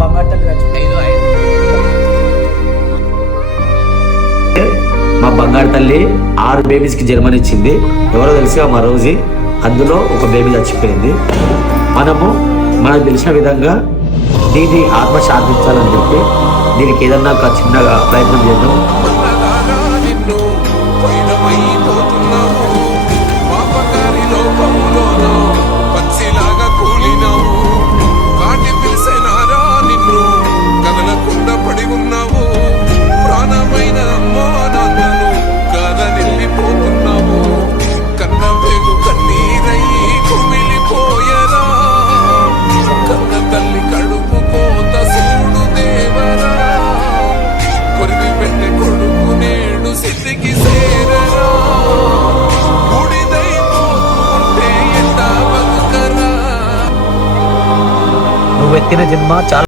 బంగారు తల్లి చచ్చిపోయింది. మా బంగారు తల్లి 6 బేబీస్కి జన్మనిచ్చింది. ఎవరో తెలిసి మా రోజు అందులో ఒక బేబీ చచ్చిపోయింది. మనకు తెలిసిన విధంగా దీన్ని ఆత్మ శాంతించాలని చెప్పి దీనికి ఏదన్నా ఒక చిన్నగా ప్రయత్నం చేద్దాం. నువ్వు ఎత్తిన జన్మ చాలా